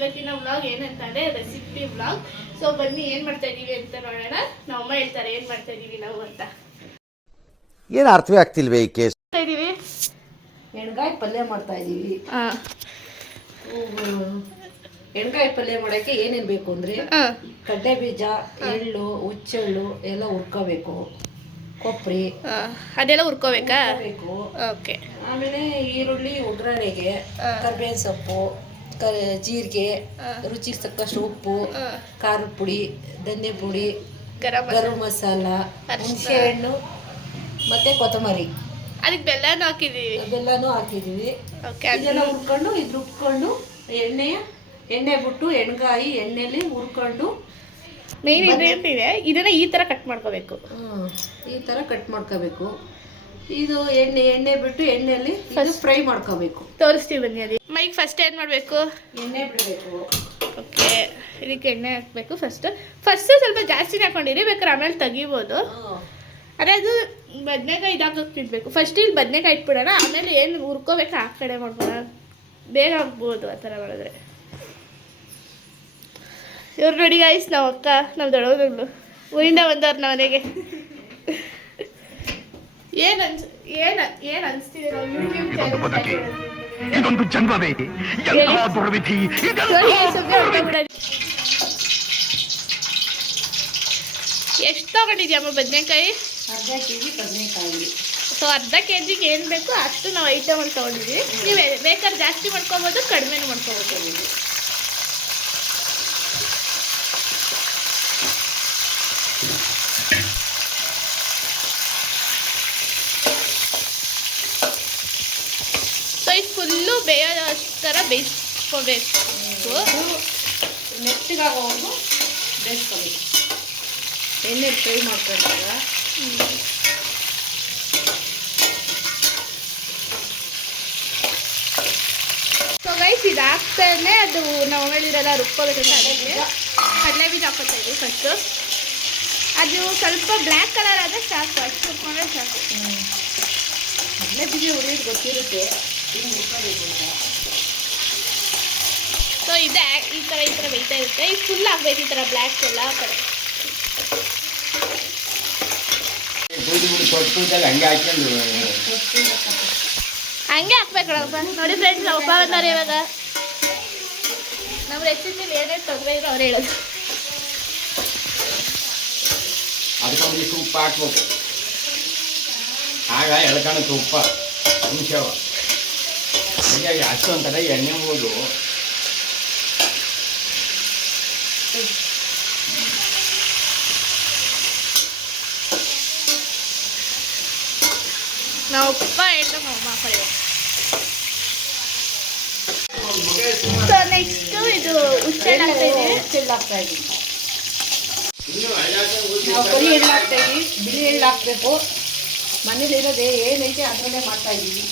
ಇವತ್ತಿನ ವ್ಲಾಗ್ ಏನಂತಂದರೆ recipe vlog. So ಬನ್ನಿ ಏನು ಮಾಡ್ತಾ ಇದ್ದೀವಿ ಅಂತ ನೋಡೋಣ. ನಮ್ಮಮ್ಮ ಹೇಳ್ತಾರೆ ಏನು ಮಾಡ್ತಾ ಇದ್ದೀವಿ ನಾವು ಅಂತ. ಏನು ಅರ್ಥವೇ ಆಗ್ತಿಲ್ವೇ ಈ ಕೇಸ್. ಇದ್ದೀವಿ ಎಣ್ಗಾಯಿ ಪಲ್ಯ ಮಾಡ್ತಾ ಇದ್ದೀವಿ. ಎಣ್ಗಾಯಿ ಪಲ್ಯ ಮಾಡೋಕ್ಕೆ ಏನೇನು ಬೇಕು ಅಂದರೆ ಕಡ್ಲೆ ಬೀಜ, ಎಳ್ಳು, ಹುಚ್ಚೆಳ್ಳು ಎಲ್ಲ ಹುರ್ಕೋಬೇಕು. ಕೊಬ್ಬರಿ ಅದೆಲ್ಲ ಹುರ್ಕೋಬೇಕಾ? ಓಕೆ. ಆಮೇಲೆ ಈರುಳ್ಳಿ ಒಗ್ಗರಣೆಗೆ, ಕರಿಬೇವಿನ ಸೊಪ್ಪು, ಜೀರಿಗೆ, ರುಚಿಗೆ ತಕ್ಕಷ್ಟು ಉಪ್ಪು, ಖಾರದ ಪುಡಿ, ಧನ್ಯ ಪುಡಿ, ಗರಂ ಮಸಾಲ, ಹುಣಸೆ ಹಣ್ಣು ಮತ್ತು ಕೊತ್ತಂಬರಿ. ಅದಕ್ಕೆ ಬೆಲ್ಲನೂ ಹಾಕಿದ್ದೀವಿ. ಇದೆಲ್ಲ ಹುರ್ಕೊಂಡು ಎಣ್ಣೆ ಬಿಟ್ಟು ಎಣ್ಗಾಯಿ ಎಣ್ಣೆಲಿ ಹುರ್ಕೊಂಡು ಮೇನ್ ಇದೆ. ಇದನ್ನ ಈ ಥರ ಕಟ್ ಮಾಡ್ಕೋಬೇಕು. ಈ ಥರ ಕಟ್ ಮಾಡ್ಕೋಬೇಕು. ಇದು ಎಣ್ಣೆ ಬಿಟ್ಟು ಎಣ್ಣೆಯಲ್ಲಿ ಫ್ರೈ ಮಾಡ್ಕೋಬೇಕು. ತೋರಿಸ್ತೀವಿ ಬನ್ನಿ. ಅದು ಮೈಗೆ ಫಸ್ಟ್ ಏನು ಮಾಡಬೇಕು? ಎಣ್ಣೆ ಬಿಡಬೇಕು. ಓಕೆ, ಇದಕ್ಕೆ ಎಣ್ಣೆ ಹಾಕಬೇಕು. ಫಸ್ಟ್ ಸ್ವಲ್ಪ ಜಾಸ್ತಿನೇ ಹಾಕೊಂಡಿರಿ, ಬೇಕಾದ್ರೆ ಆಮೇಲೆ ತೆಗಿಬೋದು. ಅದೇ ಅದು ಬದನೆಕಾಯಿ ಇದಾಕಿಡ್ಬೇಕು. ಫಸ್ಟ್ ಇಲ್ಲಿ ಬದನೆಕಾಯಿ ಇಟ್ಬಿಡೋಣ, ಆಮೇಲೆ ಏನು ಹುರ್ಕೋಬೇಕು ಆ ಕಡೆ ಮಾಡ್ಬೋಣ, ಬೇಗ ಆಗ್ಬೋದು ಆ ಥರ ಮಾಡಿದ್ರೆ. ಇವ್ರು ನೋಡಿ ಗಾಯ್ಸ್, ನಾವು ಅಕ್ಕ, ನಾವು ದೊಡ್ಡವರು ಊರಿಂದ ಬಂದವ್ರು ನಮ್ಮ ಮನೆಗೆ. ಏನು ಅನಿಸ್ತಿದೆ ನಾವು ಯೂಟ್ಯೂಬ್ ಎಷ್ಟು ತಗೊಂಡಿದ್ಯಮ್ಮ ಬದನೆಕಾಯಿ? ಅರ್ಧ ಕೆಜಿ ಬದನೆಕಾಯಿ. ಸೊ ಅರ್ಧ ಕೆಜಿಗೆ ಏನು ಬೇಕು ಅಷ್ಟು ನಾವು ಐಟಮಲ್ಲಿ ತೊಗೊಂಡಿದ್ವಿ. ನೀವು ಬೇಕಾದ್ರೆ ಜಾಸ್ತಿ ಮಾಡ್ಕೊಬೋದು, ಕಡಿಮೆನೂ ಮಾಡ್ಕೊಬೋದು. ಸೊ ಇದು ಫುಲ್ಲು ಬೇಯೋಷ್ಟು ಥರ ಬೇಯಿಸ್ಕೋಬೇಕು. ಮೆತ್ತಗಾಗೋದು ಬೇಯಿಸ್ಕೋಬೇಕು. ಎಣ್ಣೆ ಫ್ರೈ ಮಾಡ್ಕೊಂಡಾಗ ಸೊ ಗೈಸ್, ಇದು ಹಾಕ್ತಾನೆ ಅದು ನಾವು ಮೇಲಿರೆಲ್ಲ ರುಬ್ಕೋಬೇಕಂತ ಅದಕ್ಕೆ ಕಡಲೆ ಬೀಜ ಹಾಕೋತಾ ಇದ್ದೀವಿ ಫಸ್ಟು. ಅದು ಸ್ವಲ್ಪ ಬ್ಲ್ಯಾಕ್ ಕಲರ್ ಆದರೆ ಸಾಕು, ಅಷ್ಟು ಹುರ್ಕೊಂಡ್ರೆ ಸಾಕು. ಕಡಲೆ ಬೀಜ ಹುರಿಯೋದು ಗೊತ್ತಿರುತ್ತೆ, ಹಿಂಗೆ ಹುರ್ಕೋಬೇಕು ಅಂತ. ಸೊ ಇದೆ ಈ ಥರ ಬೇಯ್ತಾ ಇರುತ್ತೆ. ಇದು ಫುಲ್ ಆಗಬೇಕು, ಈ ಥರ ಬ್ಲ್ಯಾಕ್ ಎಲ್ಲ ಕಡೆ. ಹಂಗೆ ಹಾಕ್ಬೇಕಪ್ಪ. ನೋಡಿ ಫ್ರೆಂಡ್ಸ್, ಒಬ್ಬ ಬಂದವ್ರು ಇವಾಗ. ನಮ್ಮ ರೆಸಿಪಿಲಿ ಏನೇನು ತೊಂದರೆ ಇದ್ರು ಅವ್ರು ಹೇಳೋದು. ಅದಕ್ಕೊಂದಿಷ್ಟು ಉಪ್ಪು ಹಾಕ್ಬೇಕು, ಆಗ ಎಳ್ಕೊಳಕ್ಕೆ ಉಪ್ಪ ಹುಣಸೆವ ಹೀಗಾಗಿ ಅಷ್ಟು ಅಂತಾರೆ. ಎಣ್ಣೆ ಹೋದು ನಾವು ಉಪ್ಪ ಹೇಳ್ತಾ ಅಮ್ಮ ಹಾಕೊಳ್ಳಿ. ಸೊ ನೆಕ್ಸ್ಟು ಇದು ಹುಚ್ಚೆಳ್ಳು ಹಾಕ್ತಾ ಇದ್ದೀವಿ. ನಾವು ಬರೀ ಎಳ್ಳು ಹಾಕ್ತಾ ಇದ್ದೀವಿ, ಬಿಳಿ ಎಳ್ಳು ಹಾಕಬೇಕು. ಮನೇಲಿ ಇರೋದೇ ಏನೈತೆ ಅದರಲ್ಲೇ ಮಾಡ್ತಾ ಇದ್ದೀವಿ.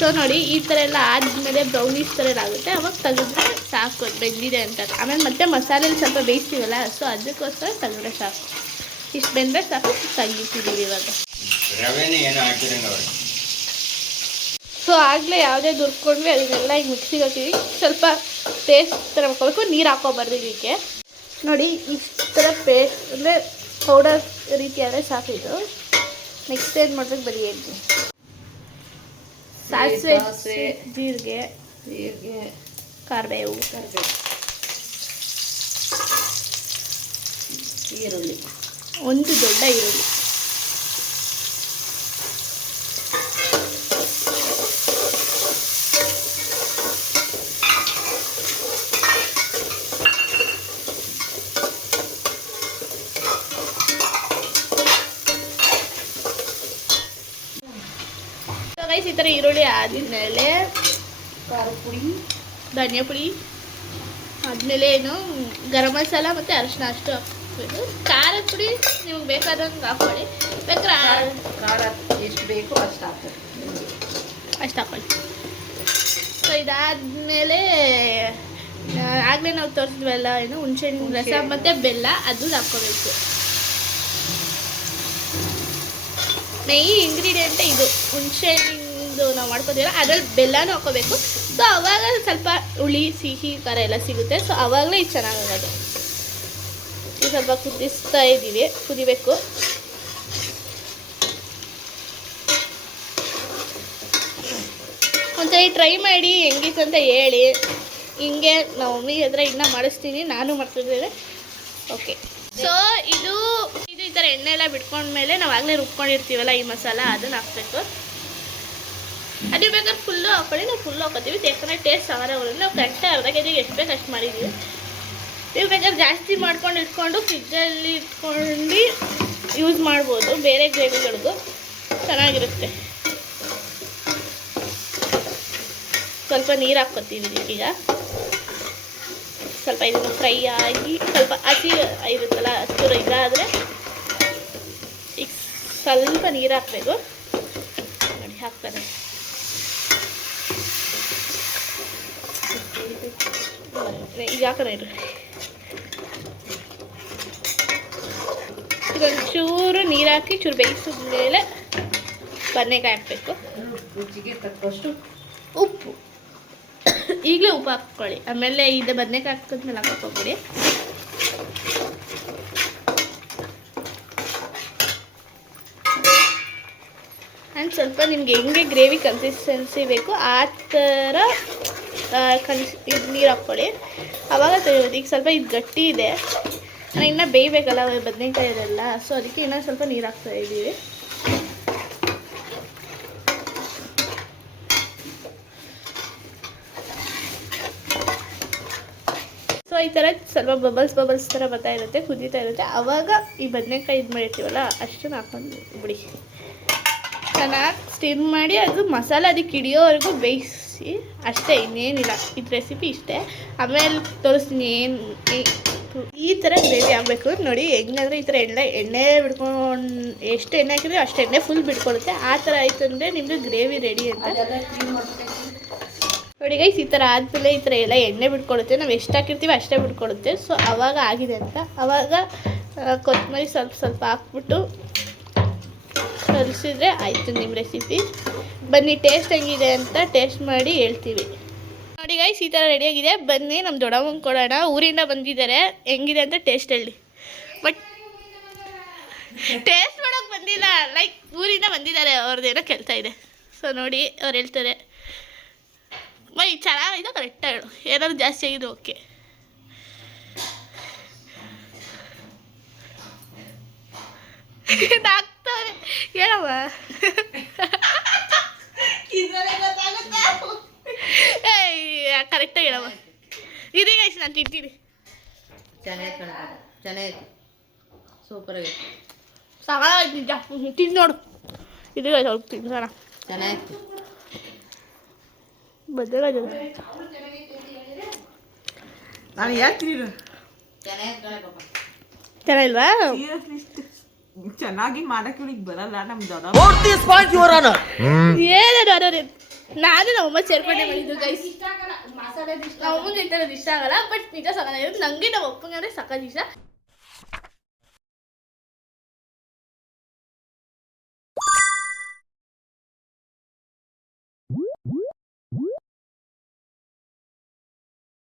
ಸೊ ನೋಡಿ, ಈ ಥರ ಎಲ್ಲ ಆದಮೇಲೆ ಬ್ರೌನಿಶ್ ಥರ ಎಲ್ಲ ಆಗುತ್ತೆ, ಅವಾಗ ತೆಗೆದ್ರೆ ಸಾಕು, ಬೆಂದಿದೆ ಅಂತ. ಆಮೇಲೆ ಮತ್ತೆ ಮಸಾಲೆಲಿ ಸ್ವಲ್ಪ ಬೇಯಿಸ್ತೀವಲ್ಲ, ಸೊ ಅದಕ್ಕೋಸ್ಕರ ತೆಗೆದ್ರೆ ಸಾಕು. ಇಷ್ಟು ಬೆಂದರೆ ಸಾಕು, ತೆಗಿತಿದ್ದೀವಿ ಇವಾಗ. ಸೊ ಆಗಲೇ ಯಾವುದೇ ಹುರ್ಕೊಂಡ್ವಿ ಅದನ್ನೆಲ್ಲ ಈಗ ಮಿಕ್ಸಿಗೆ ಹಾಕಿದ್ವಿ. ಸ್ವಲ್ಪ ಪೇಸ್ಟ್ ಥರ ಮಾಡ್ಕೋಬೇಕು, ನೀರು ಹಾಕೋಬಾರ್ದು ಇದಕ್ಕೆ. ನೋಡಿ ಇಷ್ಟು ಥರ ಪೇಸ್ಟ್ ಅಂದರೆ ಪೌಡರ್ ರೀತಿ ಆದರೆ ಸಾಕು. ಇದು ನೆಕ್ಸ್ಟ್ ಏನು ಮಾಡ್ಬೇಕು ಬರೀ ಹೇಳ್ತೀನಿ. ಸಾಸಿವೆ, ಜೀರಿಗೆ, ಕರಿಬೇವು, ಈರುಳ್ಳಿ, ಒಂದು ದೊಡ್ಡ ಈರುಳ್ಳಿ, ಈ ಥರ ಈರುಳ್ಳಿ ಆದಮೇಲೆ ಖಾರದ ಪುಡಿ, ಧನಿಯಾ ಪುಡಿ, ಆದಮೇಲೆ ಏನು ಗರಂ ಮಸಾಲ ಮತ್ತು ಅರಿಶಿನ ಅಷ್ಟು ಹಾಕ್ಬೇಕು. ಖಾರದ ಪುಡಿ ನಿಮ್ಗೆ ಬೇಕಾದಂಗೆ ಹಾಕ್ಕೊಳ್ಳಿ, ಬೇಕಾದ್ರೆ ಖಾರ ಎಷ್ಟು ಬೇಕೋ ಅಷ್ಟು ಹಾಕ್ಬೇಕು, ಅಷ್ಟು ಹಾಕ್ಕೊಳ್ಳಿ. ಸೊ ಇದಾದಮೇಲೆ ಆಗಲೇ ನಾವು ತೋರಿಸಿದ್ವಲ್ಲ ಏನು ಹುಣಸೆಹಣ್ಣಿನ ರಸ ಮತ್ತು ಬೆಲ್ಲ, ಅದು ಹಾಕ್ಕೋಬೇಕು. ಮೇಯ್ನ್ ಇಂಗ್ರೀಡಿಯೆಂಟೇ ಇದು. ಹುಣಸೆ ಹಣ್ಣಿಂದು ನಾವು ಮಾಡ್ಕೋತೀವಲ್ಲ ಅದ್ರಲ್ಲಿ ಬೆಲ್ಲನೂ ಹಾಕೋಬೇಕು. ಸೊ ಅವಾಗ ಸ್ವಲ್ಪ ಹುಳಿ ಸಿಹಿ ಖಾರ ಎಲ್ಲ ಸಿಗುತ್ತೆ. ಸೊ ಆವಾಗಲೇ ಇದು ಚೆನ್ನಾಗಾಗೋದು. ಇದು ಸ್ವಲ್ಪ ಕುದಿಸ್ತಾ ಇದ್ದೀವಿ, ಕುದಿಬೇಕು. ಒಂದ್ಸರಿ ಟ್ರೈ ಮಾಡಿ ಹೆಂಗಿತ್ತು ಅಂತ ಹೇಳಿ. ಹಿಂಗೆ ನಾವು ಮಮ್ಮಿ ಹತ್ರ ಇನ್ನೂ ಮಾಡಿಸ್ತೀನಿ, ನಾನು ಮಾಡ್ತಿದ್ದೇನೆ. ಓಕೆ, ಸೊ ಇದು ಈ ಥರ ಎಣ್ಣೆ ಎಲ್ಲ ಬಿಟ್ಕೊಂಡ್ಮೇಲೆ ನಾವು ಆಗಲೇ ರುಬ್ಕೊಂಡಿರ್ತೀವಲ್ಲ ಈ ಮಸಾಲ, ಅದನ್ನು ಹಾಕಬೇಕು. ಅದು ಬೇಕಾದ್ರೆ ಫುಲ್ಲು ಹಾಕೊಳ್ಳಿ, ನಾವು ಫುಲ್ಲು ಹಾಕೋತೀವಿ ಯಾಕಂದರೆ ಟೇಸ್ಟ್ ಸಾರ ಬರೋದು. ನಾವು ಕರೆಕ್ಟಾಗಿ ಅರ್ಧ ಕೆಜಿಗೆ ಎಷ್ಟು ಬೇಕು ಅಷ್ಟು ಮಾಡಿದ್ದೀವಿ. ನೀವು ಬೇಕಾದ್ರೆ ಜಾಸ್ತಿ ಮಾಡ್ಕೊಂಡು ಇಟ್ಕೊಂಡು ಫ್ರಿಜ್ಜಲ್ಲಿ ಇಟ್ಕೊಂಡು ಯೂಸ್ ಮಾಡ್ಬೋದು, ಬೇರೆ ಗ್ರೇವಿಗಳಿಗೂ ಚೆನ್ನಾಗಿರುತ್ತೆ. ಸ್ವಲ್ಪ ನೀರು ಹಾಕ್ಕೊತೀವಿ ಈಗ. ಸ್ವಲ್ಪ ಇದನ್ನು ಫ್ರೈ ಆಗಿ ಸ್ವಲ್ಪ ಹಸಿ ಇರುತ್ತಲ್ಲ, ಹಸಿರು ಇದಾದರೆ ಈಗ ಸ್ವಲ್ಪ ನೀರು ಹಾಕಬೇಕು. ನೋಡಿ ಹಾಕ್ತಾರೆ. ಈಗ ಹಾಕೋಣ ಇರು. ಇದೊಂಚೂರು ನೀರು ಹಾಕಿ ಚೂರು ಬೇಯಿಸಿದ ಮೇಲೆ ಬದನೆಕಾಯಿ ಹಾಕಬೇಕು. ರುಚಿಗೆ ತಕ್ಕಷ್ಟು ಉಪ್ಪು ಈಗಲೇ ಉಪ್ಪು ಹಾಕ್ಕೊಳ್ಳಿ, ಆಮೇಲೆ ಇದು ಬದನೆಕಾಯಿ ಹಾಕಿದ್ಮೇಲೆ ಹಾಕೋಬಿಡಿ. ಆ್ಯಂಡ್ ಸ್ವಲ್ಪ ನಿಮ್ಗೆ ಹೆಂಗೆ ಗ್ರೇವಿ ಕನ್ಸಿಸ್ಟೆನ್ಸಿ ಬೇಕು ಆ ಥರ ಇದು ನೀರು ಹಾಕ್ಕೊಳ್ಳಿ, ಆವಾಗ ತೆಗೆಯೋದು. ಈಗ ಸ್ವಲ್ಪ ಇದು ಗಟ್ಟಿ ಇದೆ, ಇನ್ನೂ ಬೇಯಬೇಕಲ್ಲ ಬದನೆಕಾಯಿ ಇದೆಲ್ಲ. ಸೊ ಅದಕ್ಕೆ ಇನ್ನೂ ಸ್ವಲ್ಪ ನೀರು ಹಾಕ್ತಾ ಇದ್ದೀವಿ. ಸೊ ಈ ಥರ ಸ್ವಲ್ಪ ಬಬಲ್ಸ್ ಥರ ಬರ್ತಾ ಇರುತ್ತೆ, ಕುದೀತಾ ಇರುತ್ತೆ. ಆವಾಗ ಈ ಬದನೆಕಾಯಿ ಇದು ಮಾಡಿರ್ತೀವಲ್ಲ ಅಷ್ಟನ್ನು ಹಾಕೊಂಡು ಬಿಡಿ. ಚೆನ್ನಾಗಿ ಸ್ಟಿರ್ ಮಾಡಿ ಅದು ಮಸಾಲೆ ಅದಕ್ಕೆ ಹಿಡಿಯೋವರೆಗೂ ಬೇಯಿಸಿ ಅಷ್ಟೇ, ಇನ್ನೇನಿಲ್ಲ. ಇದು ರೆಸಿಪಿ ಇಷ್ಟೇ, ಆಮೇಲೆ ತೋರಿಸ್ತೀನಿ ಏನು. ಈ ಥರ ಗ್ರೇವಿ ಆಗಬೇಕು ನೋಡಿ. ಹೆಂಗಂದರೆ ಈ ಥರ ಎಣ್ಣೆ ಬಿಡ್ಕೊಂಡು ಎಷ್ಟು ಎಣ್ಣೆ ಹಾಕಿದ್ರೆ ಅಷ್ಟು ಎಣ್ಣೆ ಫುಲ್ ಬಿಟ್ಕೊಳುತ್ತೆ. ಆ ಥರ ಆಯಿತು ಅಂದರೆ ನಿಮ್ಮದು ಗ್ರೇವಿ ರೆಡಿ ಅಂತ ನೋಡಿ ಗೈಸ್. ಈ ಥರ ಆದಮೇಲೆ ಈ ಥರ ಎಲ್ಲ ಎಣ್ಣೆ ಬಿಟ್ಕೊಳುತ್ತೆ, ನಾವು ಎಷ್ಟು ಹಾಕಿರ್ತೀವಿ ಅಷ್ಟೇ ಬಿಟ್ಕೊಳುತ್ತೆ. ಸೊ ಆವಾಗ ಆಗಿದೆ ಅಂತ, ಆವಾಗ ಕೊತ್ತಂಬರಿ ಸ್ವಲ್ಪ ಹಾಕ್ಬಿಟ್ಟು ಕಲಿಸಿದ್ರೆ ಆಯಿತು ನಿಮ್ಮ ರೆಸಿಪಿ. ಬನ್ನಿ ಟೇಸ್ಟ್ ಹೆಂಗಿದೆ ಅಂತ ಟೇಸ್ಟ್ ಮಾಡಿ ಹೇಳ್ತೀವಿ. ನೋಡಿ ಗೈಸ್, ಈ ಥರ ರೆಡಿಯಾಗಿದೆ. ಬನ್ನಿ ನಮ್ಮ ದೊಡ್ಡಮ್ಮಂಗೆ ಕೊಡೋಣ. ಊರಿಂದ ಬಂದಿದ್ದಾರೆ, ಹೆಂಗಿದೆ ಅಂತ ಟೇಸ್ಟ್ ಹೇಳಿ. ಬಟ್ ಟೇಸ್ಟ್ ಮಾಡೋಕ್ಕೆ ಬಂದಿಲ್ಲ, ಲೈಕ್ ಊರಿಂದ ಬಂದಿದ್ದಾರೆ, ಅವ್ರದ್ದೇನೋ ಕೆಲಸ ಇದೆ. ಸೊ ನೋಡಿ ಅವ್ರು ಹೇಳ್ತಾರೆ. ಬೈ ಚೆನ್ನಾಗಿದ್ದು ಕರೆಕ್ಟಾಗಿ ಹೇಳು, ಏನಾದ್ರು ಜಾಸ್ತಿ ಆಗಿದ್ದು ಓಕೆ. ಆಗ್ತವ್ರೆ ಹೇಳಮ್ಮ. ಕರೆಕ್ಟಾಗಿ ಹೇಳಮ್ಮ. ಇದೀಗ ಇಷ್ಟು ನಾನು ತಿಂತೀನಿ. ಚೆನ್ನಾಗಿತ್ತು, ಸೂಪರಾಗಿತ್ತು, ಸಾಕಾಯ್ತು ನಿಜ. ತಿಂದು ನೋಡು, ಇದೀಗ ಸ್ವಲ್ಪ ತಿನ್ನೋಣ. ಚೆನ್ನಾಗಿತ್ತು. ಬದಲಾಗ ನಾನು ಹೇಳ್ತೀನಿ ಚೆನ್ನಾಗಿಲ್ವಾ? ಚೆನ್ನಾಗಿ ಮಾಡಕ್ಕೆ ಬರಲ್ಲ ನಮ್ಮ ದೊಡ್ಡ. ಏನೇನು ಅರೋರು ನಾನು ನಮ್ಮಮ್ಮ ಸೇರ್ಕೊಂಡೆ ಮಾಡಿದ್ದು ಗೈಸ್. ಮಸಾಲೆ ನಮ್ಮಮ್ಮಂಗೆ ಈ ಥರದ್ದು ಇಷ್ಟ ಆಗಲ್ಲ, ಬಟ್ ನಿಜ ಸಕಾಗಿರುತ್ತೆ. ನನಗೆ ನಮ್ಮ ಅಪ್ಪಂಗೆ ಅಂದರೆ ಸಕಾಲ ಇಷ್ಟ.